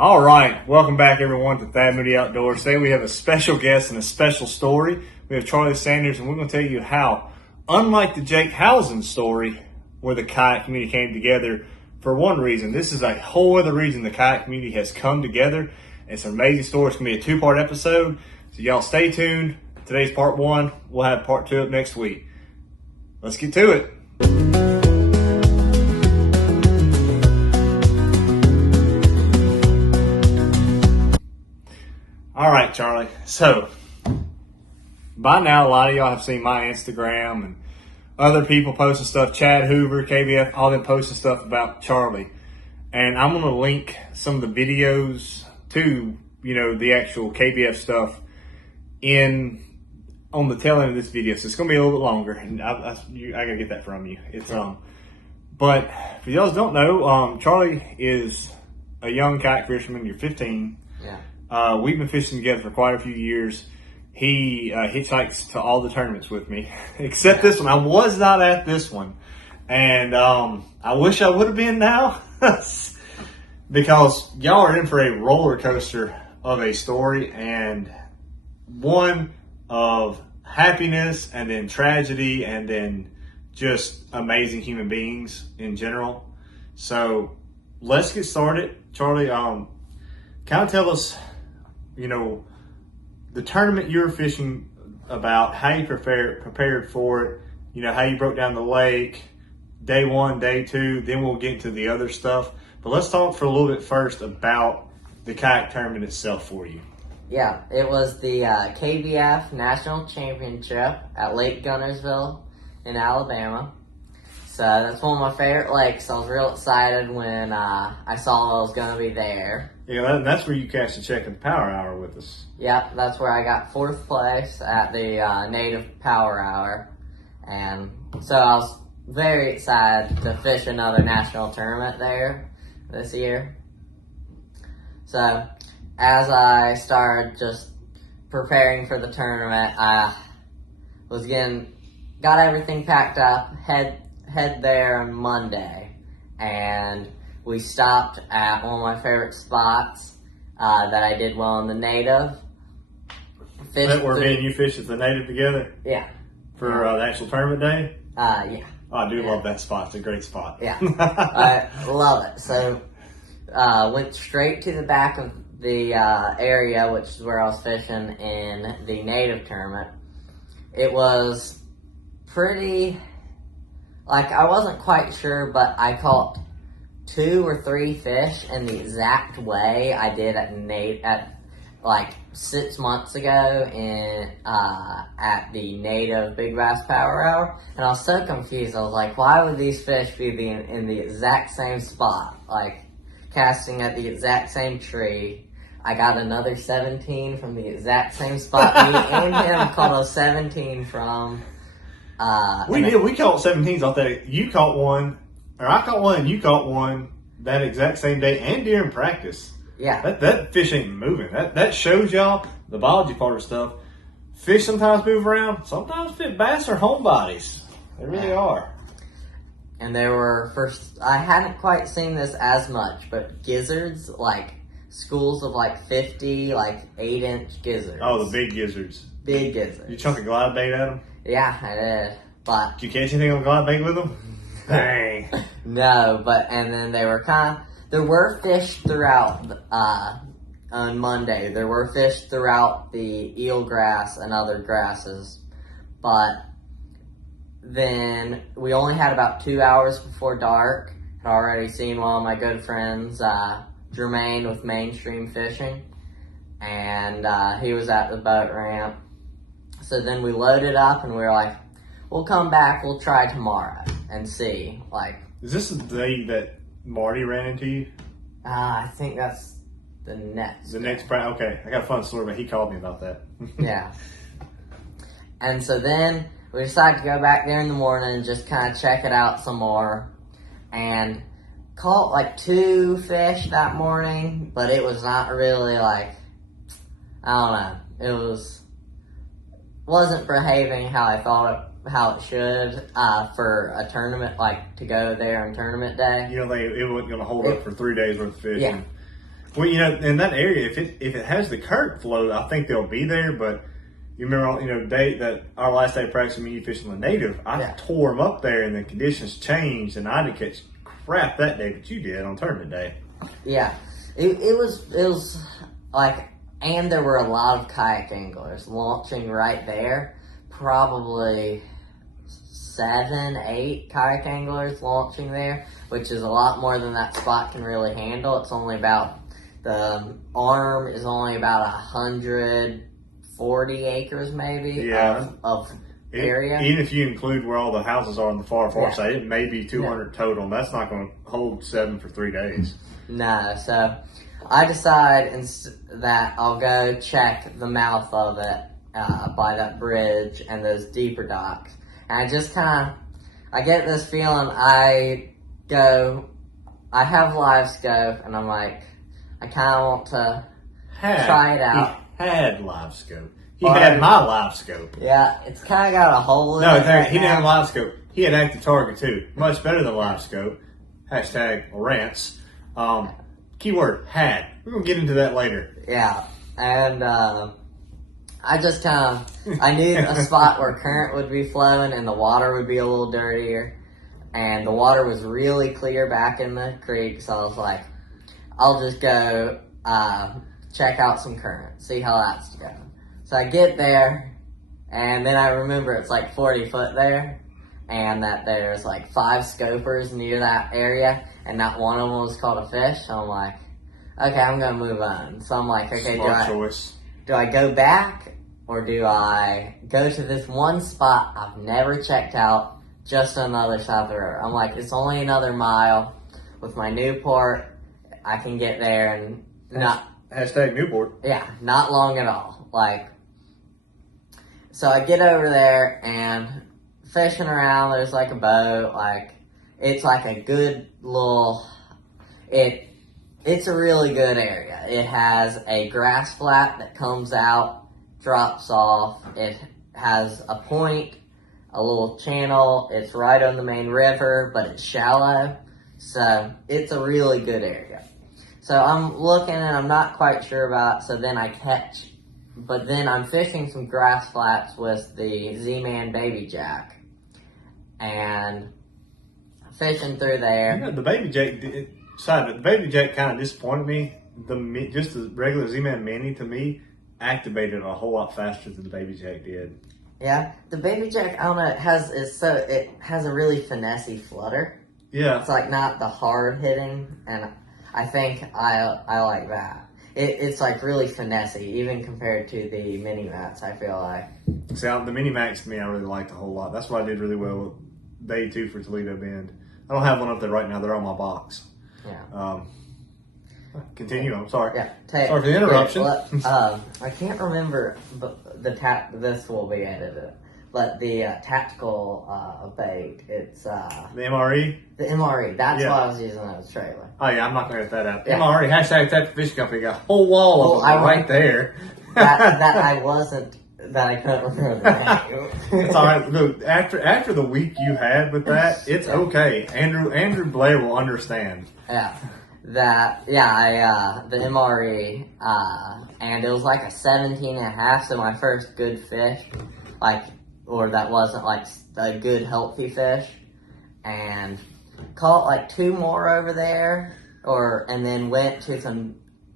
All right, welcome back everyone to Thad Moody Outdoors. Today we have a special guest and a special story. We have Charlie Sanders, and we're going to tell you how, unlike the Jake Housen story, where the kayak community came together for one reason, this is a whole other reason the kayak community has come together. It's an amazing story. It's going to be a two-part episode, so y'all stay tuned. Today's part one. We'll have part two up next week. Let's get to it. All right, Charlie. So, by now, a lot of y'all have seen my Instagram and other people posting stuff. Chad Hoover, KBF, all them posting stuff about Charlie. And I'm going to link some of the videos to, the actual KBF stuff on the tail end of this video. So it's going to be a little bit longer. And I got to get that from you. But for y'all who don't know, Charlie is a young kayak fisherman. You're 15. Yeah. We've been fishing together for quite a few years. He hitchhikes to all the tournaments with me, except this one. I was not at this one, and I wish I would have been now, because y'all are in for a roller coaster of a story, and one of happiness, and then tragedy, and then just amazing human beings in general. So let's get started, Charlie. Kind of tell us, the tournament you were fishing about, how you prepared for it, how you broke down the lake, day one, day two, then we'll get into the other stuff. But let's talk for a little bit first about the kayak tournament itself for you. Yeah, it was the KBF National Championship at Lake Gunnersville in Alabama. So that's one of my favorite lakes. I was real excited when I saw I was going to be there. Yeah, that's where you cashed a check at the Power Hour with us. Yep, that's where I got 4th place at the Native Power Hour. And so I was very excited to fish another national tournament there this year. So as I started just preparing for the tournament, I got everything packed up, head there on Monday, and we stopped at one of my favorite spots that I did well in the Native. You fished at the Native together? Yeah. For the actual tournament day? Yeah. Oh, I do love that spot. It's a great spot. Yeah. I love it. So, went straight to the back of the area, which is where I was fishing in the Native tournament. It was pretty... I wasn't quite sure, but I caught 2 or 3 fish in the exact way I did at 6 months ago at the Native Big Bass Power Hour, and I was so confused. I was like, why would these fish be in the exact same spot, casting at the exact same tree? I got another 17 from the exact same spot. Me and him caught a 17 from... We caught 17s off that. You caught one, or I caught one, and you caught one that exact same day and during practice. Yeah. That fish ain't moving. That shows y'all the biology part of stuff. Fish sometimes move around. Sometimes bass are homebodies. They really are. And there were I hadn't quite seen this as much, but gizzards, schools of 50, 8-inch gizzards. Oh, the big gizzards. Big gizzards. You chunk a glide bait at them? Yeah, I did. But did you catch anything on glide bait with them? Dang. No, and then there were fish throughout, on Monday. There were fish throughout the eelgrass and other grasses. But then we only had about 2 hours before dark. Had already seen one of my good friends, Jermaine with Mainstream Fishing. And he was at the boat ramp. So then we loaded up and we were like, we'll come back, we'll try tomorrow and see. Is this the day that Marty ran into you? I think that's the next. Okay. I got a fun story, but he called me about that. Yeah. And so then we decided to go back there in the morning and just kind of check it out some more. And caught 2 fish that morning, but it was not really I don't know. It wasn't behaving how I thought how it should for a tournament, to go there on tournament day. It wasn't going to hold up for 3 days worth of fishing. Yeah. Well, in that area, if it has the current flow, I think they'll be there. But you remember, our last day of practicing me fishing the native, I tore them up there, and the conditions changed, and I didn't catch crap that day that you did on tournament day. Yeah, it was like, and there were a lot of kayak anglers launching right there. Probably 7, 8 kayak anglers launching there, which is a lot more than that spot can really handle. It's only about, the arm is only about 140 acres maybe of area. Even if you include where all the houses are on the far side, it may be 200 total, and that's not going to hold 7 for 3 days. No, so I decide that I'll go check the mouth of it by that bridge and those deeper docks. And I just I get this feeling, I have live scope, and I'm like, I kind of want to try it out. He had live scope. He had my live scope. Yeah, it's kind of got a hole in it. No, he didn't have live scope. He had active target too. Much better than live scope. Hashtag rants. Keyword had. We're going to get into that later. Yeah, and I just I knew a spot where current would be flowing and the water would be a little dirtier. And the water was really clear back in the creek, so I was like, I'll just go check out some current, see how that's going. So I get there, and then I remember it's like 40 foot there, and that there's like 5 scopers near that area, and not one of them was caught a fish. So I'm like, okay, I'm going to move on. So I'm like, okay, do I go back, or do I go to this one spot I've never checked out, just on the other side of the river? I'm like, it's only another mile. With my Newport, I can get there and Hashtag Newport. Yeah, not long at all. So I get over there and fishing around. There's like a boat. It's like a good little. It's a really good area. It has a grass flat that comes out, drops off. It has a point, a little channel. It's right on the main river, but it's shallow. So it's a really good area. So I'm looking and I'm not quite sure about it. So then but then I'm fishing some grass flats with the Z-Man Baby Jack. And fishing through there. The Baby Jack, the Baby Jack kind of disappointed me. Just the regular Z-Man Mini, to me, activated a whole lot faster than the Baby Jack did. Yeah, the Baby Jack, I don't know, it has a really finessey flutter. Yeah. It's like not the hard hitting, and I think I like that. It's like really finessey, even compared to the mini mats, I feel like. See, the mini max to me, I really liked a whole lot. That's what I did really well with day 2 for Toledo Bend. I don't have one up there right now. They're on my box. Yeah. Continue. I'm sorry. Yeah. Sorry for the interruption. I can't remember, but this will be edited. But the tactical bait, it's the MRE. The MRE. That's what I was using on the trailer. Oh yeah, I'm not gonna get that out. Yeah. MRE hashtag Tactical Fish Company got a whole wall of them right there. that I couldn't remember the name. It's all right. Look, after the week you had with that, it's okay. Andrew Blair will understand. Yeah. The MRE, and it was like a 17.5, so my first good fish, or that wasn't like a good healthy fish, and caught like 2 more over there, and then went to some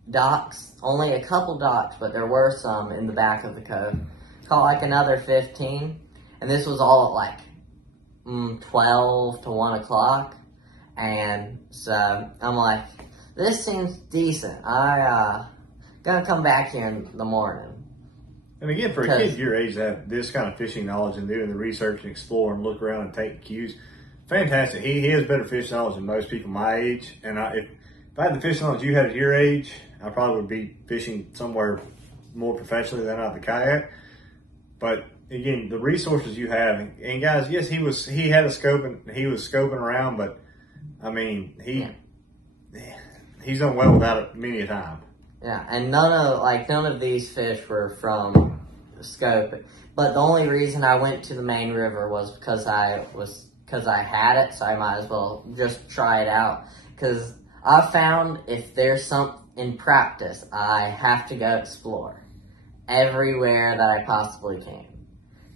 docks, only a couple docks, but there were some in the back of the cove. Caught like another 15, and this was all at like 12 to 1 o'clock, and so I'm like, this seems decent. Gonna come back here in the morning. And again, for a kid your age to have this kind of fishing knowledge and doing the research and explore and look around and take cues, fantastic. He has better fishing knowledge than most people my age. And if I had the fishing knowledge you had at your age, I probably would be fishing somewhere more professionally than out of the kayak. But again, the resources you have, and guys, yes, he had a scope and he was scoping around, but I mean, he's done well without it many a time. Yeah, and none of these fish were from scope. But the only reason I went to the main river was because I had it, so I might as well just try it out. Because I found if there's in practice, I have to go explore everywhere that I possibly can.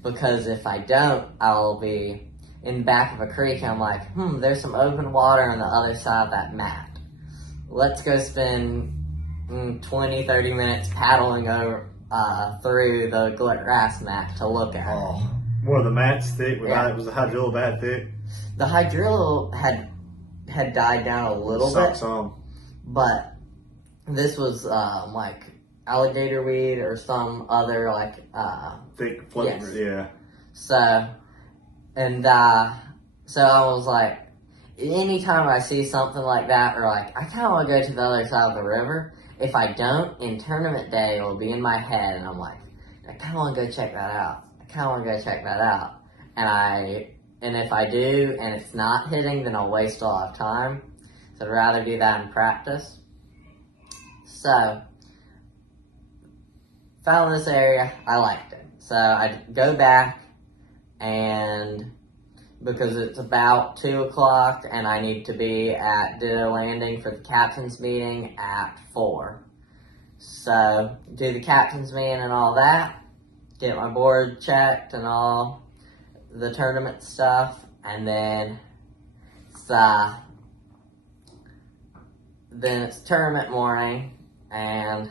Because if I don't, I'll be in the back of a creek and I'm like, there's some open water on the other side of that mat. Let's go spend 20, 30 minutes paddling over through the grass mat to look at. Oh, were the mats thick? Was the hydrilla bad thick? The hydrilla had died down a little bit. But this was like alligator weed or some other like thick flavor, yeah. So I was like, anytime I see something like that, or like I kind of want to go to the other side of the river. If I don't, in tournament day, it'll be in my head, and I'm like, I kind of want to go check that out. And if I do, and it's not hitting, then I'll waste a lot of time. So I'd rather do that in practice. So, found this area, I liked it. So I go back, and because it's about 2 o'clock, and I need to be at Ditto Landing for the captain's meeting at 4. So, do the captain's meeting and all that, get my board checked and all the tournament stuff, and then it's tournament morning, and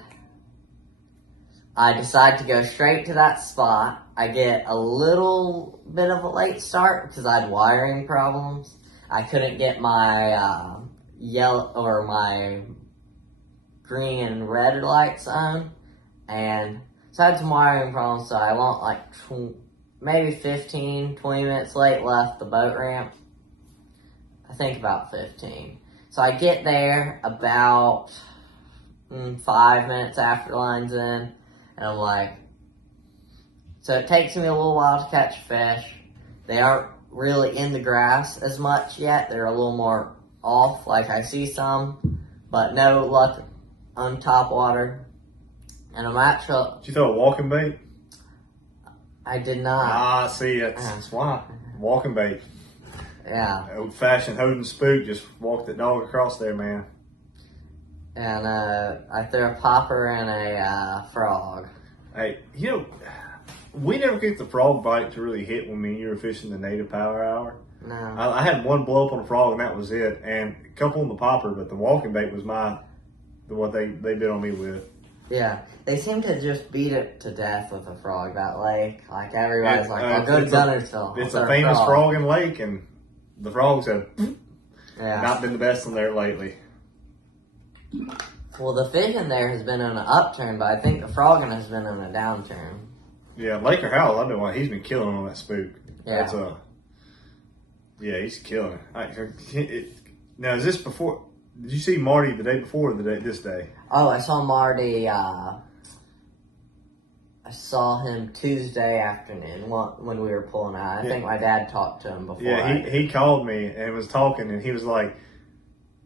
I decide to go straight to that spot. I get a little bit of a late start because I had wiring problems. I couldn't get my yellow or my green and red lights on, and so I had some wiring problems, so I went like maybe 15, 20 minutes late, left the boat ramp. I think about 15. So I get there about 5 minutes after the line's in, and I'm like, so it takes me a little while to catch fish. They aren't really in the grass as much yet. They're a little more off. Like I see some, but no luck on top water. And I'm actually... Did you throw a walking bait? I did not. See, that's why. Walking bait. Yeah. Old-fashioned Hoden spook, just walked the dog across there, man. And I threw a popper and a frog. Hey, we never get the frog bite to really hit when me and you were fishing the native power hour. No. I had one blow up on a frog and that was it, and a couple on the popper, but the walking bait was what they bit on me with. Yeah, they seem to just beat it to death with a frog, that lake. Like, everybody's like, I'll go to Gunnersville. It's a famous frog in lake, and the frogs have Yeah. Not been the best in there lately. Well, the fishing there has been on an upturn, but I think the frogging has been on a downturn. Yeah, Laker Howell, I know why he's been killing on that spook. Yeah. Yeah, he's killing it. Now, is this before? Did you see Marty the day before or this day? Oh, I saw Marty. I saw him Tuesday afternoon when we were pulling out. I think my dad talked to him before. Yeah, he called me and was talking, and he was like,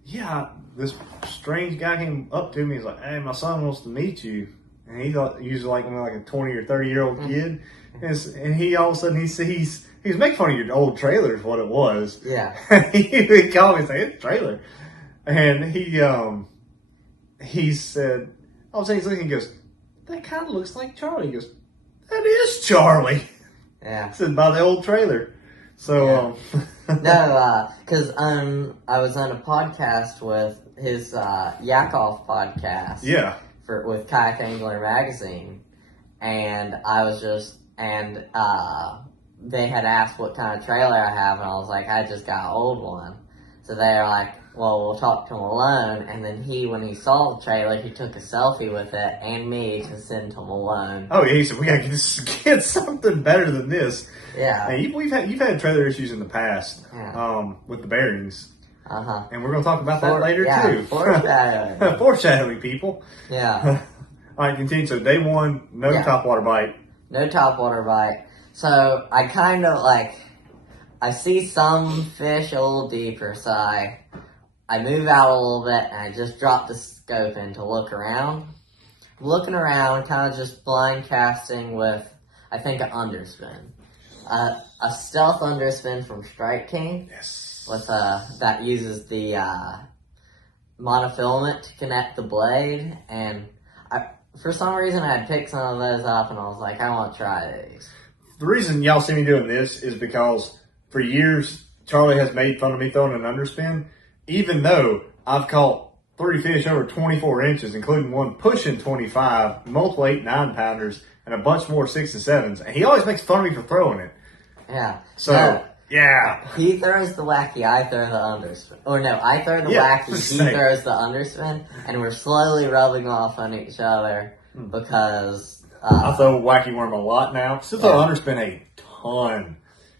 "Yeah, this strange guy came up to me. He's like, hey, my son wants to meet you." And he thought he was like a 20 or 30-year-old kid. And he all of a sudden he was making fun of your old trailer is what it was. Yeah. He called me and said, "It's a trailer." And he said, all of a sudden he's looking, he goes, "That kind of looks like Charlie." He goes, "That is Charlie." Yeah. I said, "By the old trailer." So, No, because I was on a podcast with his Yakov podcast. Yeah. With Kayak Angler Magazine, and I was they had asked what kind of trailer I have, and I was like, I just got an old one. So they were like, well, we'll talk to him alone. And then when he saw the trailer, he took a selfie with it and me to send to him alone. Oh yeah, he said we gotta get something better than this. Yeah. And you've had trailer issues in the past, Yeah. with the bearings. Uh-huh. And we're gonna talk about that later too. Foreshadowing. Foreshadowing, people. Yeah. All right, continue. So day one, no topwater bite. No topwater bite. So I kind of I see some fish a little deeper, so I move out a little bit and I just drop the scope in to look around. Looking around, kind of just blind casting with, I think, an underspin. A stealth underspin from Strike King. Yes. With that uses the monofilament to connect the blade, and for some reason I had picked some of those up, and I was like, I want to try these. The reason y'all see me doing this is because for years, Charlie has made fun of me throwing an underspin, even though I've caught 3 fish over 24 inches, including one pushing 25, multiple 8, 9 pounders, and a bunch more 6 and 7s. And he always makes fun of me for throwing it. Yeah. So, yeah. He throws the wacky, I throw the underspin. Or no, I throw the wacky, he throws the underspin, and we're slowly rubbing off on each other because... I throw wacky worm a lot now. Still throw underspin a ton.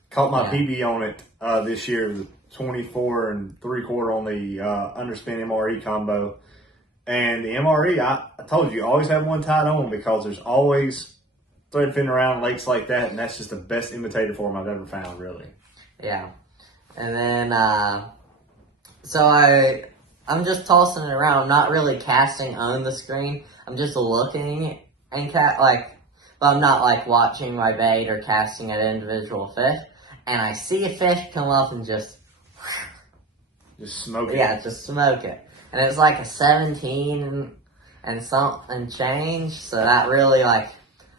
Caught my PB on it this year, the 24 and 3/4 on the underspin MRE combo. And the MRE, I told you, always have one tied on because there's always thread fin around lakes like that, and that's just the best imitator form I've ever found, really. Yeah. And then, so I'm just tossing it around. I'm not really casting on the screen. I'm just looking and but I'm not like watching my bait or casting at individual fish. And I see a fish come up and just smoke it. Yeah, just smoke it. And it's like a 17 and something change, so that really like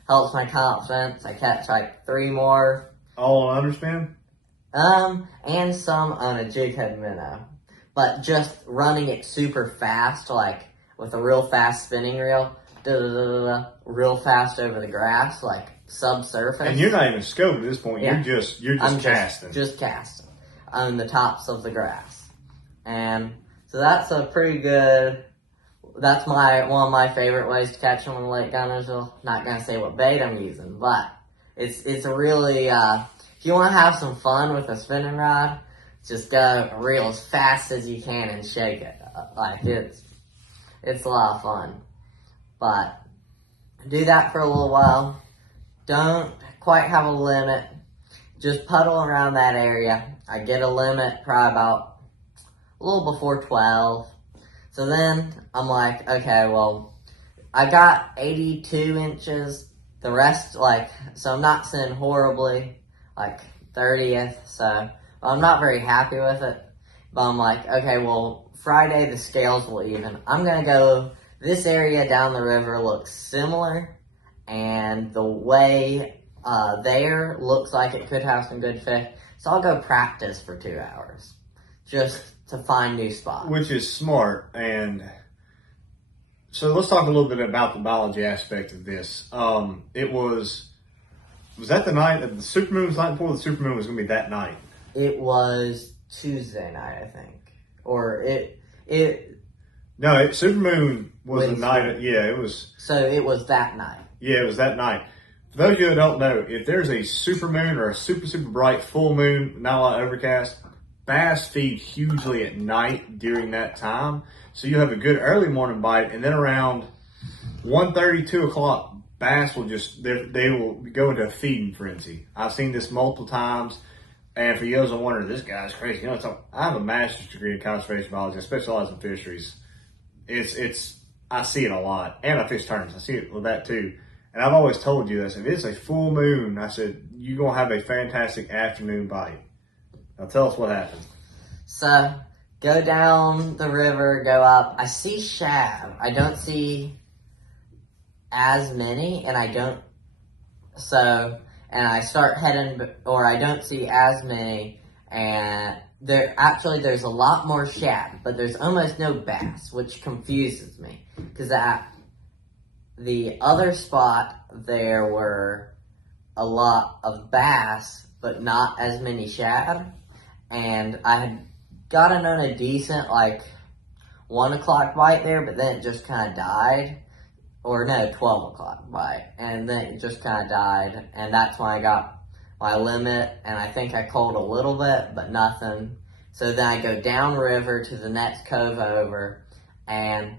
helps my confidence. I catch like 3 more. All on underspin? And some on a jig head minnow. But just running it super fast, like with a real fast spinning reel, real fast over the grass, like subsurface. And you're not even scoping at this point. Yeah. You're just casting. Just casting on the tops of the grass. And so that's a pretty good, that's one of my favorite ways to catch them in Lake Gunnersville. Not gonna say what bait I'm using, but it's a really, if you want to have some fun with a spinning rod, just go reel as fast as you can and shake it. Like it's a lot of fun. But do that for a little while. Don't quite have a limit. Just puddle around that area. I get a limit probably about a little before 12. So then I'm like, okay, well, I got 82 inches. The rest, so I'm not sitting horribly, 30th. So I'm not very happy with it. But I'm like, okay, well, Friday the scales will even. I'm going to go, this area down the river looks similar. And the way there looks like it could have some good fish. So I'll go practice for 2 hours just to find new spots. Which is smart. And so let's talk a little bit about the biology aspect of this. It was that the night of the supermoon? Was the night before the supermoon was going to be that night? It was Tuesday night, I think. Or No, supermoon was the night. Yeah, it was. So it was that night. Yeah, it was that night. For those of you that don't know, if there's a supermoon or a super, super bright full moon, not a lot of overcast, bass feed hugely at night during that time. So you have a good early morning bite, and then around 1:30, 2 o'clock, bass will they will go into a feeding frenzy. I've seen this multiple times, and for those that wonder, this guy's crazy. I have a master's degree in conservation biology. I specialize in fisheries. I see it a lot, and I fish tournaments. I see it with that too. And I've always told you this, if it's a full moon, I said, you're going to have a fantastic afternoon bite. Now tell us what happened. So, go down the river, go up. I see shad. I don't see as many, and I start heading, or I don't see as many, and there's a lot more shad, but there's almost no bass, which confuses me. Because at the other spot, there were a lot of bass, but not as many shad. And I had gotten on a decent, 1 o'clock bite there, but then it just kind of died. Or no, 12 o'clock bite. And then it just kind of died. And that's when I got my limit, and I think I caught a little bit, but nothing. So then I go downriver to the next cove over, and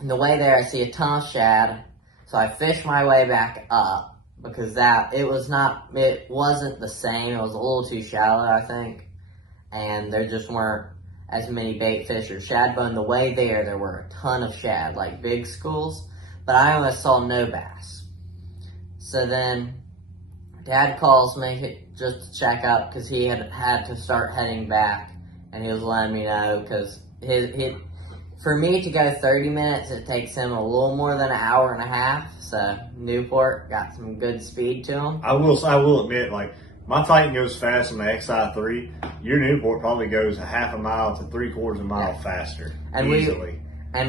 on the way there I see a ton of shad. So I fish my way back up, because it wasn't the same. It was a little too shallow, I think. And there just weren't as many bait fish or shad. But on the way there were a ton of shad, like big schools. But I almost saw no bass. So then Dad calls me just to check up, because he had to start heading back, and he was letting me know, because for me to go 30 minutes, it takes him a little more than an hour and a half. So Newport got some good speed to him. I will admit, like, my Titan goes fast on the XI3. Your Newport probably goes a half a mile to 3/4 a mile faster, and easily.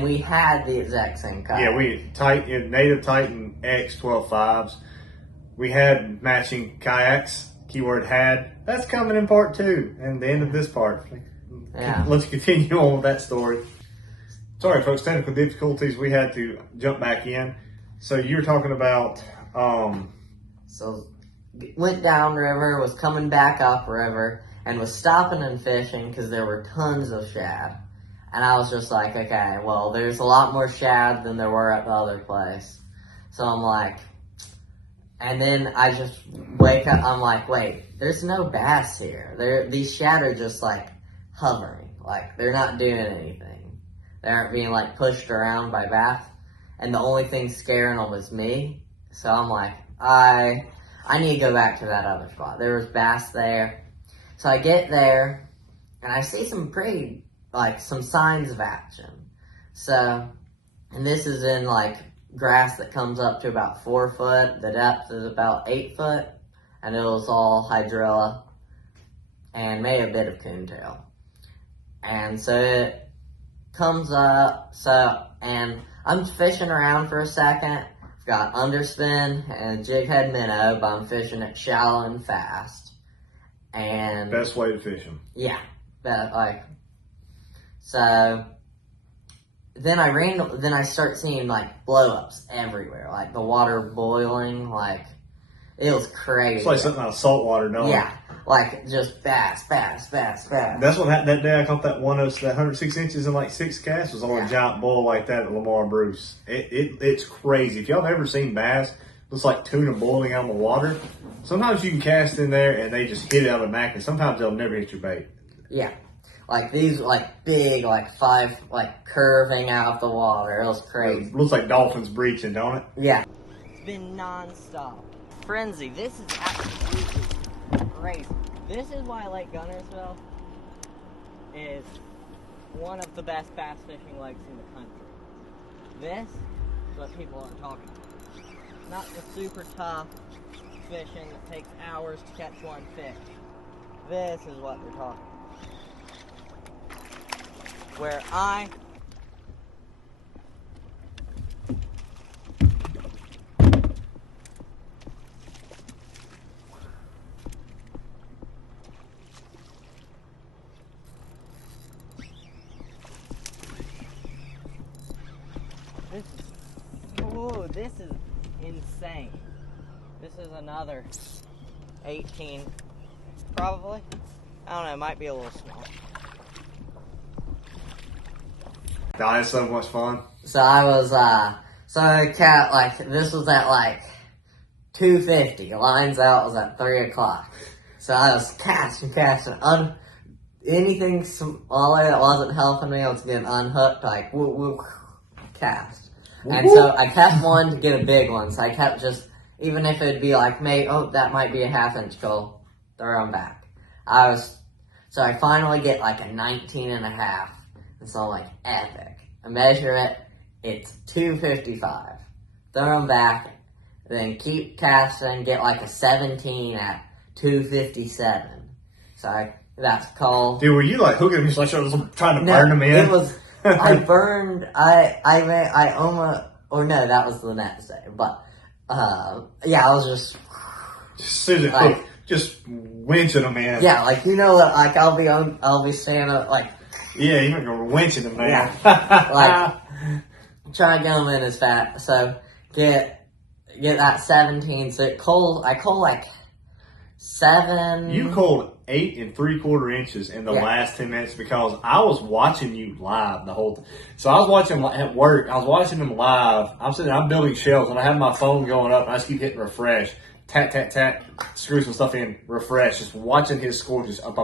We had the exact same kayak. Yeah, we native Titan X 12.5s. We had matching kayaks. Keyword had. That's coming in part 2 and the end of this part. Yeah. Let's continue on with that story. Sorry, folks, technical difficulties. We had to jump back in. So you were talking about. So went down river, was coming back up river, and was stopping and fishing because there were tons of shad. And I was just like, okay, well, there's a lot more shad than there were at the other place. So I'm like, and then I just wake up, I'm like, wait, there's no bass here. These shad are just like hovering. Like, they're not doing anything. They aren't being like pushed around by bass. And the only thing scaring them is me. So I'm like, I need to go back to that other spot. There was bass there. So I get there, and I see some pretty, like, some signs of action. So, and this is in, like, grass that comes up to about 4 foot. The depth is about 8 foot. And it was all hydrilla and maybe a bit of coontail. And so it comes up, and I'm fishing around for a second. I've got underspin and jig head minnow, but I'm fishing it shallow and fast. And Best way to fish them. yeah, so then I start seeing like blow-ups everywhere, like the water boiling, like it was crazy. It's like something out of saltwater, don't it? Yeah, like just bass. That's what happened that day. I caught that 106 inches in like 6 casts. Was on a giant bull like that at Lamar Bruce. It's crazy. If y'all have ever seen bass, looks like tuna boiling out in the water. Sometimes you can cast in there and they just hit it out of the back, and sometimes they'll never hit your bait. Yeah, like these like big, like 5, like curving out the water. It was crazy. It looks like dolphins breaching, don't it? Yeah. It's been non-stop. Frenzy. This is absolutely crazy. This is why Lake Gunnersville is one of the best bass fishing lakes in the country. This is what people aren't talking about. Not the super tough fishing that takes hours to catch one fish. This is what they're talking about. Where this is insane. This is another 18, probably. I don't know, it might be a little small. That is so much fun. So I was, this was at like 2:50. Lines out was at 3 o'clock. So I was casting. Anything smaller that wasn't helping me, I was getting unhooked, like, cast. And so I kept one to get a big one. So I kept just, even if it'd be like, that might be a 1/2 inch goal, throw them back. So I finally get like a 19.5. And so I'm like, epic. I measure it, it's 255. Throw them back, then keep casting, get like a 17 at 257. So that's called. Dude, were you like hooking them like I was trying to burn them in? It was. I burned. I almost. Or no, that was the next day. But yeah, I was just just winching them in. Yeah, like like I'll be standing up like. Yeah, you're winching them, man. Yeah. Like try to get them in as fast. So get that 17. So I call like 7. You called 8 3/4 inches in the last 10 minutes because I was watching you live the whole time. So I was watching them at work. I was watching them live. I'm building shelves and I have my phone going up and I just keep hitting refresh. Tat, tat, tat. Screw some stuff in. Refresh. Just watching his score just up.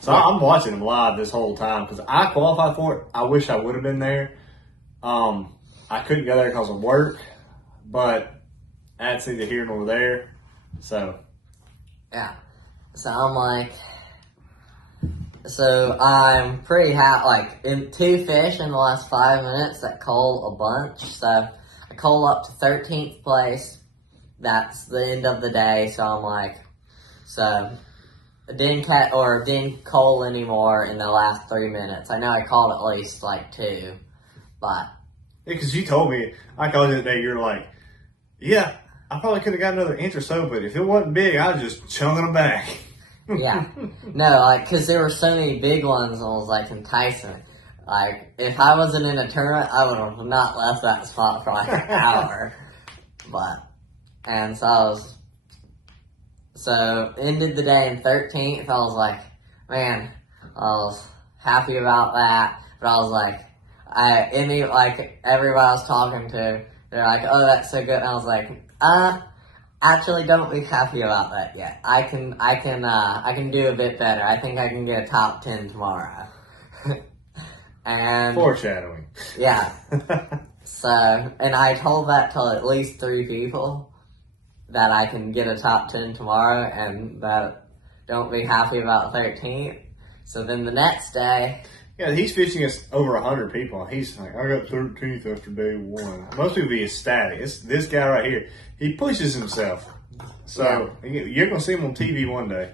So I'm watching him live this whole time because I qualified for it. I wish I would have been there. I couldn't go there because of work, but that's neither here nor there. So. Yeah. So I'm like, So I'm pretty happy, like, in 2 fish in the last 5 minutes that cull a bunch. So I cull up to 13th place. That's the end of the day. So I'm like, so I didn't cull anymore in the last 3 minutes. I know I called at least like 2, but. Because you told me, I called you the day, you're like, yeah, I probably could have got another inch or so, but if it wasn't big, I was just chunking them back. Yeah. No, like, because there were so many big ones, and I was like enticing. Like, if I wasn't in a tournament, I would have not left that spot for like an hour. And so ended the day in 13th. I was like, man, I was happy about that. But I was like, everybody I was talking to, they're like, oh, that's so good. And I was like, actually, don't be happy about that yet. I can do a bit better. I think I can get a top 10 tomorrow. And foreshadowing. Yeah. So, and I told that to at least 3 people that I can get a top 10 tomorrow, and that don't be happy about 13th. So then the next day. Yeah, he's fishing us over 100 people. He's like, I got 13th after day 1. Most people be ecstatic. It's this guy right here. He pushes himself. So you're gonna see him on TV one day.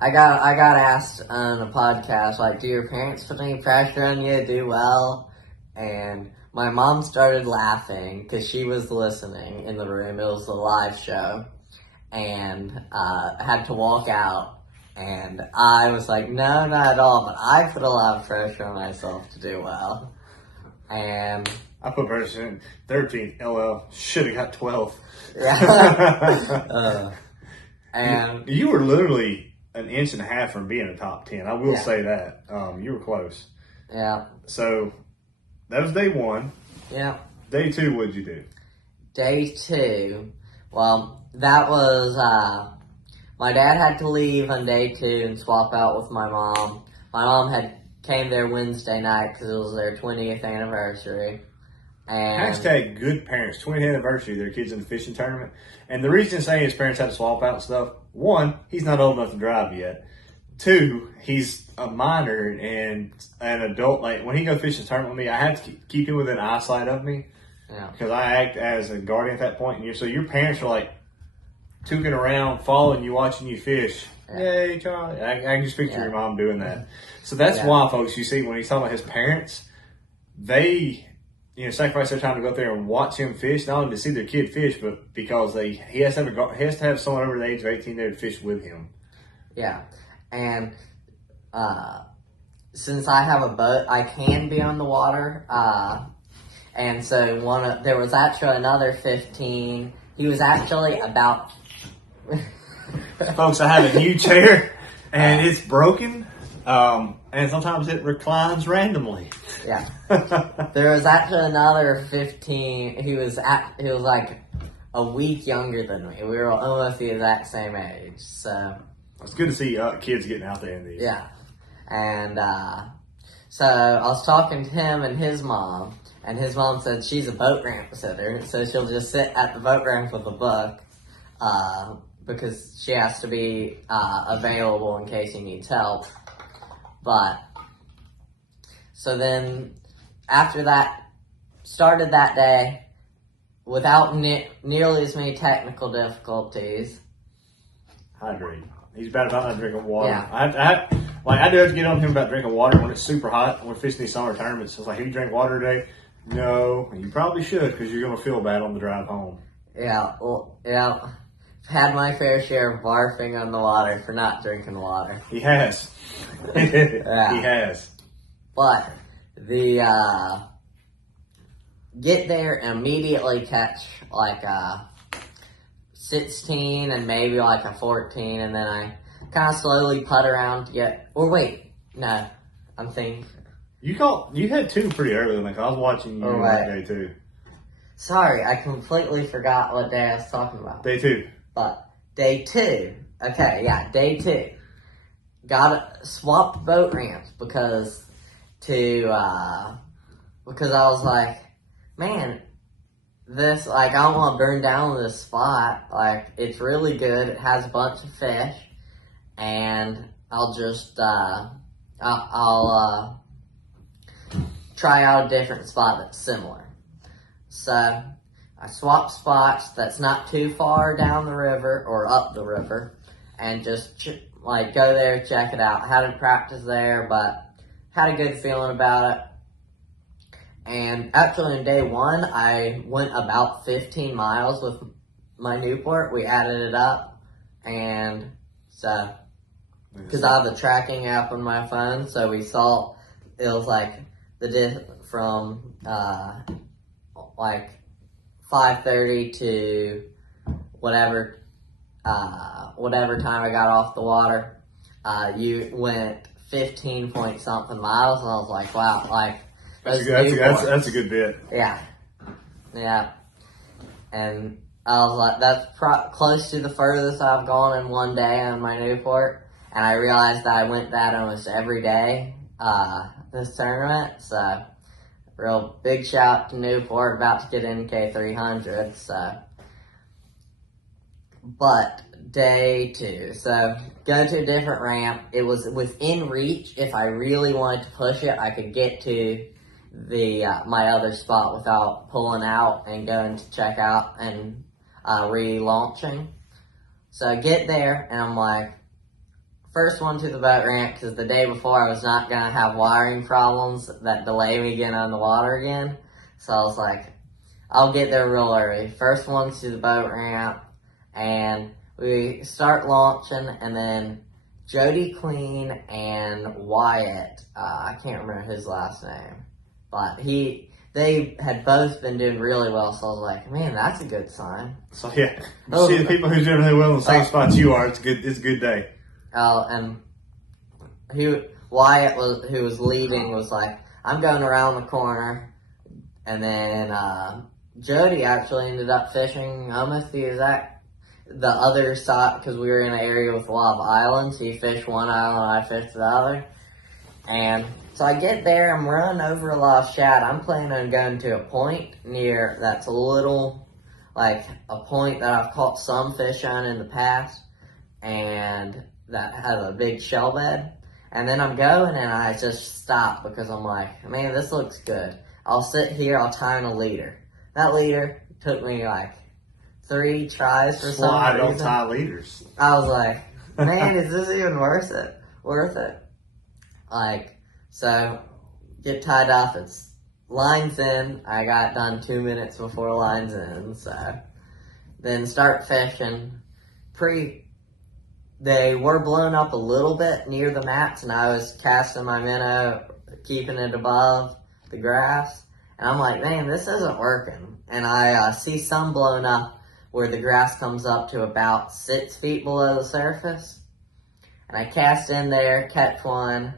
I got asked on a podcast, like, do your parents put any pressure on you to do well? And my mom started laughing because she was listening in the room. It was a live show, and I had to walk out. And I was like, no, not at all. But I put a lot of pressure on myself to do well. And I put pressure in 13th. LL should have got 12th. Yeah. And you were literally an inch and a half from being a top 10. I will say that. You were close. Yeah. So that was day 1. Yeah. Day 2, what'd you do? Day 2, well, that was, my dad had to leave on day 2 and swap out with my mom. My mom came there Wednesday night because it was their 20th anniversary. And Hashtag good parents, 20th anniversary, their kids in the fishing tournament. And the reason saying his parents had to swap out stuff, 1, he's not old enough to drive yet. 2, he's a minor and an adult. Like, when he goes fishing tournament with me, I have to keep him within eyesight of me. Yeah. Because I act as a guardian at that point. So your parents are like tooking around, following you, watching you fish. Yeah. Yay, Charlie. I can just picture your mom doing that. So that's why, folks, you see when he's talking about his parents, they sacrifice their time to go up there and watch him fish, not only to see their kid fish, but because he has to have someone over the age of 18 there to fish with him. Yeah. And since I have a boat, I can be on the water. And so there was actually another 15. He was actually about. Folks, I have a new chair, and it's broken, and sometimes it reclines randomly. Yeah. There was actually another 15. He was like a week younger than me. We were almost the exact same age. So it's good to see kids getting out there in these. Yeah. And so I was talking to him and his mom. And his mom said she's a boat ramp sitter, so she'll just sit at the boat ramp with a book, because she has to be available in case he needs help. But, so then, after that, started that day, without nearly as many technical difficulties. Hydrate. He's bad about not drinking water. Yeah. I do have to get on him about drinking water when it's super hot. When we're fishing these summer tournaments, it's like, have you drink water today? No, you probably should, because you're going to feel bad on the drive home. Yeah, well, yeah. Had my fair share of barfing on the water for not drinking water. He has. Yeah. He has. But the get there and immediately catch like a 16 and maybe like a 14, and then I kind of slowly putt around to get. Or wait, no, I'm thinking. You had 2 pretty early, like I was watching you that day 2. Sorry, I completely forgot what day I was talking about. Day 2. But day 2, okay, yeah, day 2. Swapped boat ramps because I was like, man, this, like, I don't want to burn down this spot. Like, it's really good. It has a bunch of fish, and I'll just I'll try out a different spot that's similar. So I swap spots that's not too far down the river or up the river, and just go there, check it out. Hadn't practiced there, but had a good feeling about it. And actually, in day one, I went about 15 miles with my Newport. We added it up, and so because I have the tracking app on my phone, so we saw it was like the diff from 5:30 to whatever time I got off the water. You went 15 point something miles, and I was like, wow, that's a good bit. Yeah. And I was like, that's close to the furthest I've gone in one day on my Newport. And I realized that I went that almost every day this tournament. So, real big shout to Newport, about to get NK 300. So, but day two. So, go to a different ramp. It was within reach. If I really wanted to push it, I could get to the my other spot without pulling out and going to check out and relaunching. So I get there and I'm like, first one to the boat ramp, because the day before I was not going to have wiring problems that delay me getting on the water again. So I was like, I'll get there real early. First one to the boat ramp, and we start launching, and then Jody Clean and Wyatt, I can't remember his last name, but they had both been doing really well, so I was like, man, that's a good sign. So yeah, you see the people who's doing really well in the same spots you are, it's a good day. Oh, and Wyatt who was leading was like, I'm going around the corner, and then Jody actually ended up fishing almost the other side, because we were in an area with a lot of islands. He fished one island, I fished the other. And so I get there, I'm running over a lot of shad. I'm planning on going to a point that's a little, like a point that I've caught some fish on in the past, and that has a big shell bed. And then I'm going, and I just stop because I'm like, man, this looks good. I'll sit here, I'll tie in a leader. That leader took me like 3 tries for some reason. Don't tie leaders. I was like, man, is this even worth it? So get tied up. It's lines in. I got done 2 minutes before lines in. So then start fishing. They were blown up a little bit near the mats, and I was casting my minnow, keeping it above the grass. And I'm like, man, this isn't working. And I see some blown up where the grass comes up to about 6 feet below the surface. And I cast in there, catch one,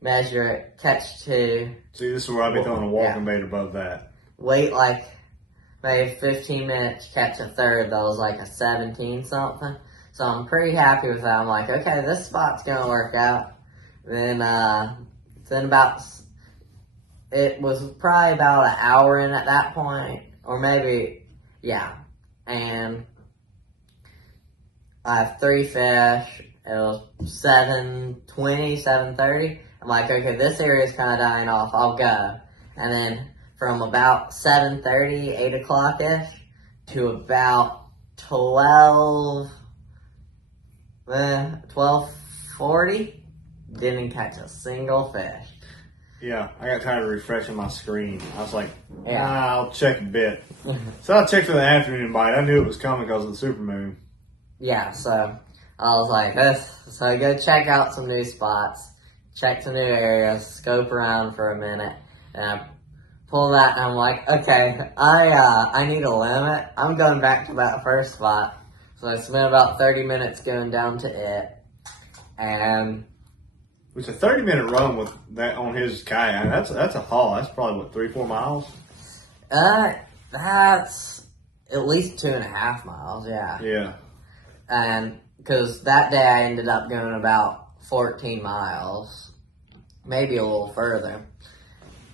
measure it, catch 2. See, this is where I'll be throwing a walking bait above that. Wait like maybe 15 minutes, catch a third that was like a 17 something. So I'm pretty happy with that. I'm like, okay, this spot's gonna work out. Then it was probably about an hour in at that point, or maybe, yeah. And I have 3 fish. It was 7:20, 7:30. I'm like, okay, this area's kind of dying off. I'll go. And then from about 7:30, 8 o'clock-ish, to about 12:40, didn't catch a single fish. Yeah, I got tired of refreshing my screen. I was like, Yeah. I'll check a bit. So I checked for the afternoon bite. I knew it was coming because of the supermoon. Yeah, so I was like, so I go check out some new spots, check some new areas, scope around for a minute, and I pull that, and I'm like, okay, I need a limit. I'm going back to that first spot. So I spent about 30 minutes going down to it, and It's a 30-minute run with that on his kayak. That's a haul. That's probably, 3-4 miles? that's at least 2.5 miles, yeah. Yeah. And because that day I ended up going about 14 miles, maybe a little further.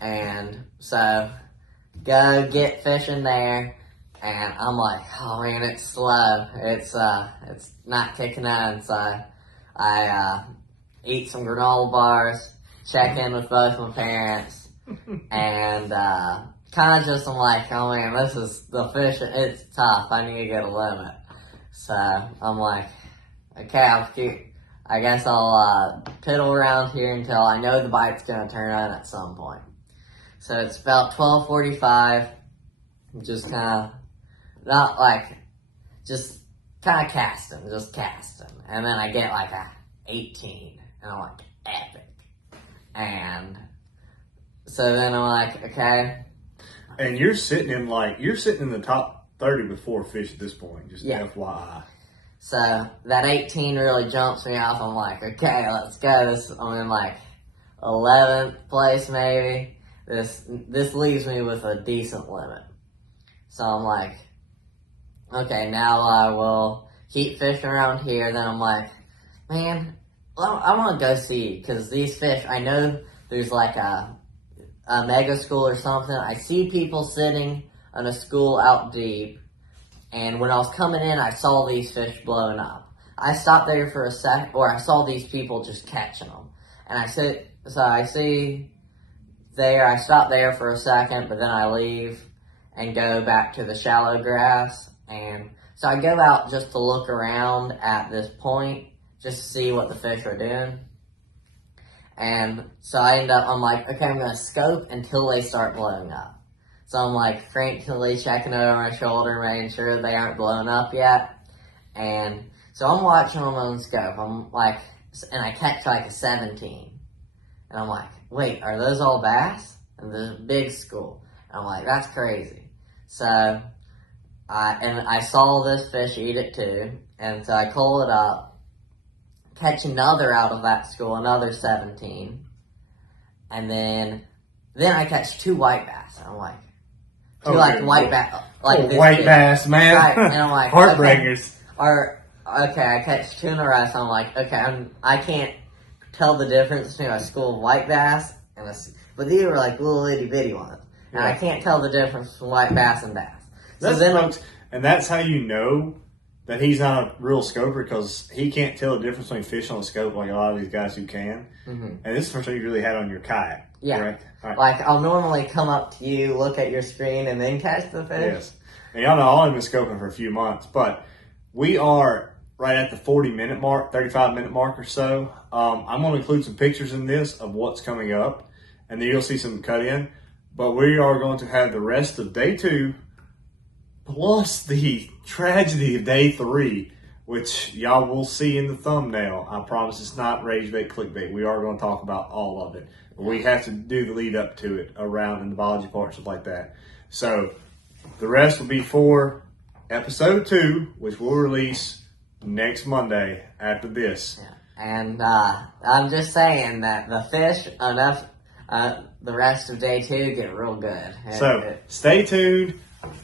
And so go get fishing there, and I'm like, oh man, it's slow. It's not kicking on. So I eat some granola bars, check in with both my parents, and kind of just I'm like, oh man, this is the fish. It's tough. I need to get a limit. So I'm like, okay, I guess I'll piddle around here until I know the bite's gonna turn on at some point. So it's about 12:45. Just kind of not like just kind of casting, and then I get like a 18, and I'm like epic, and so then I'm like, okay. And you're sitting in the top 30 with 4 fish at this point, just FYI. So that 18 really jumps me off. I'm like, okay, let's go. I'm in like 11th place maybe. This leaves me with a decent limit. So I'm like, okay, now I will keep fishing around here. Then I'm like, man, I want to go see, because these fish, I know there's like a mega school or something. I see people sitting on a school out deep, and when I was coming in, I saw these fish blowing up. I stopped there for a sec, or I saw these people just catching them. And I stop there for a second, but then I leave and go back to the shallow grass. And so I go out just to look around at this point, just to see what the fish are doing. And so I'm like, okay, I'm going to scope until they start blowing up. So I'm like frantically checking over my shoulder, making sure they aren't blown up yet. And so I'm watching them on scope. I'm like, and I catch like a 17. And I'm like, wait, are those all bass? And the big school. And I'm like, that's crazy. So I saw this fish eat it too. And so I call it up, catch another out of that school, another 17. And then I catch 2 white bass. And I'm like, white bass. Like white bass, man. Right. And I'm like, heartbreakers. Okay, I catch 2 in a row. So I'm like, okay, I can't tell the difference between a school of white bass and but these were like little itty bitty ones. And I can't tell the difference between white bass and bass. And that's how you know that he's not a real scoper, because he can't tell the difference between fish on the scope like a lot of these guys who can. Mm-hmm. And this is the first time you really had on your kayak. Yeah. Correct? Right. Like, I'll normally come up to you, look at your screen, and then catch the fish. Yes. And y'all know I've only been scoping for a few months, but we are right at the 40-minute mark, 35-minute mark or so. I'm going to include some pictures in this of what's coming up, and then you'll see some cut in. But we are going to have the rest of day 2 plus the tragedy of day 3, which y'all will see in the thumbnail. I promise it's not rage bait, clickbait. We are going to talk about all of it. But we have to do the lead up to it around in the biology part, stuff like that. So the rest will be for episode 2, which we'll release next Monday after this. Yeah. And I'm just saying that the fish, the rest of day 2 get real good. So stay tuned.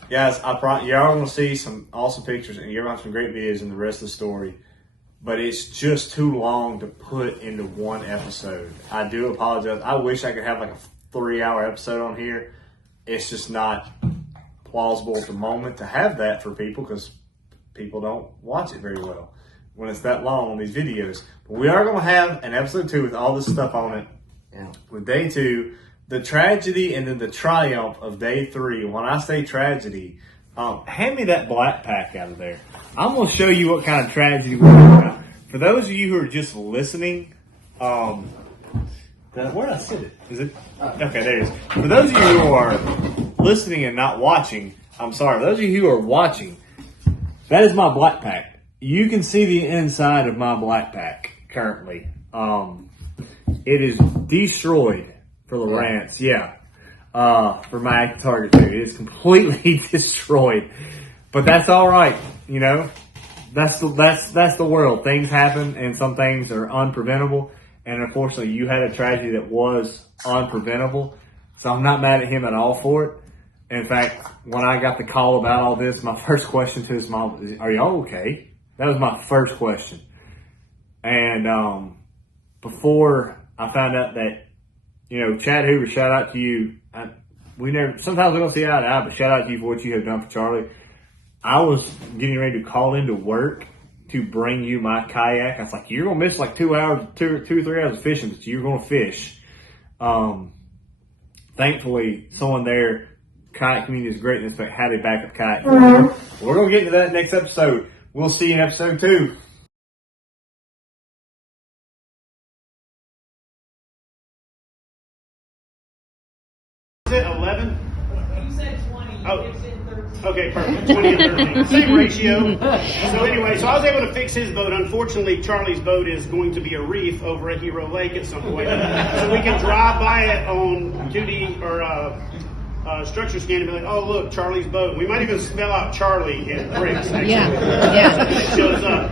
Guys, y'all going to see some awesome pictures, and you're going to have some great videos in the rest of the story. But it's just too long to put into one episode. I do apologize. I wish I could have like a 3-hour episode on here. It's just not plausible at the moment to have that for people, because people don't watch it very well when it's that long on these videos. But we are going to have an episode 2 with all this stuff on it. Yeah. With day 2, the tragedy and then the triumph of day 3. When I say tragedy, hand me that black pack out of there. I'm going to show you what kind of tragedy we're talking about. For those of you who are just listening, where did I sit it? Is it? Okay, there it is. For those of you who are listening and not watching, I'm sorry. For those of you who are watching, that is my black pack. You can see the inside of my black pack currently. It is destroyed for Lawrence, for my active target too. It is completely destroyed, but that's all right. You know, that's the world. Things happen, and some things are unpreventable. And unfortunately, you had a tragedy that was unpreventable. So I'm not mad at him at all for it. In fact, when I got the call about all this, my first question to his mom was, "Are y'all okay?" That was my first question. And before I found out that, you know, Chad Hoover, shout out to you. Sometimes we don't see eye to eye, but shout out to you for what you have done for Charlie. I was getting ready to call into work to bring you my kayak. I was like, you're going to miss like 2 hours, 2 or 3 hours of fishing, but you're going to fish. Thankfully, someone there, kayak community is great in this, how they back up kayak. We're going to get into that next episode. We'll see you in episode 2. Is it 11? You said 20. Oh. You said 13. Okay, perfect. 20 and 13. Same ratio. So anyway, so I was able to fix his boat. Unfortunately, Charlie's boat is going to be a reef over at Hero Lake at some point. So we can drive by it on 2D or structure scan and be like, oh, look, Charlie's boat. We might even spell out Charlie in bricks. Yeah. It shows up.